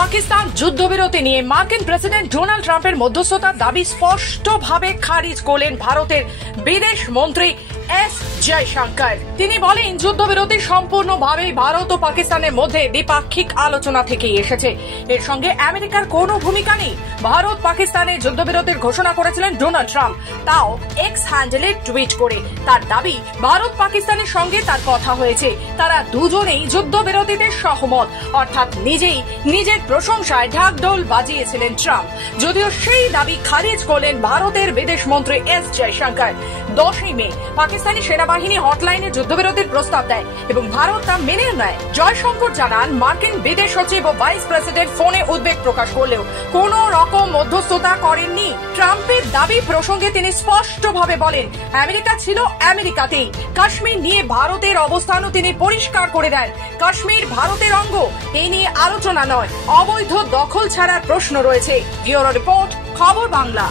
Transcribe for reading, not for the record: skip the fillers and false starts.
পাকিস্তান যুদ্ধবিরতি নিয়ে মার্কিন প্রেসিডেন্ট ডোনাল্ড ট্রাম্পের মধ্যস্থতার দাবি স্পষ্টভাবে খারিজ করলেন ভারতের বিদেশ মন্ত্রী এস জয়শঙ্কর। তিনি বলেন, যুদ্ধবিরতি সম্পূর্ণভাবে ভারত ও পাকিস্তানের মধ্যে দ্বিপাক্ষিক আলোচনা থেকে এসেছে। এর সঙ্গে আমেরিকার কোনো ভূমিকা নেই। ভারত পাকিস্তানের যুদ্ধবিরতির ঘোষণা করেছিলেন ডোনাল্ড ট্রাম্প, তাও এক্স হ্যান্ডেলে টুইট করে। তার দাবি, ভারত পাকিস্তানের সঙ্গে তার কথা হয়েছে, তারা দুজনেই যুদ্ধবিরতিতে সহমত, অর্থাৎ নিজেই নিজের প্রশংসায় ঢাকঢোল বাজিয়েছিলেন ট্রাম্প। যদিও সেই দাবি খারিজ করলেন ভারতের বিদেশ মন্ত্রী এস জয়শঙ্কর। 10 মে পাকিস্তানি সেনাবাহিনী হটলাইনে যুদ্ধবিরতির প্রস্তাব দেয় এবং ভারত তা মেনে নেয়। জয়শঙ্কর জানান, মার্কিন বিদেশ সচিব ও ভাইস প্রেসিডেন্ট ফোনে উদ্বেগ প্রকাশ করলেও কোন রকম মধ্যস্থতা করেননি। ট্রাম্পের দাবি প্রসঙ্গে তিনি স্পষ্টভাবে বলেন, আমেরিকা ছিল আমেরিকাতেই। কাশ্মীর নিয়ে ভারতের অবস্থানও তিনি পরিষ্কার করে দেন। কাশ্মীর ভারতের অঙ্গ, এই নিয়ে আলোচনা নয়, অবৈধ দখল ছাড়ার প্রশ্ন রয়েছে। ব্যুরো রিপোর্ট, খবর বাংলা।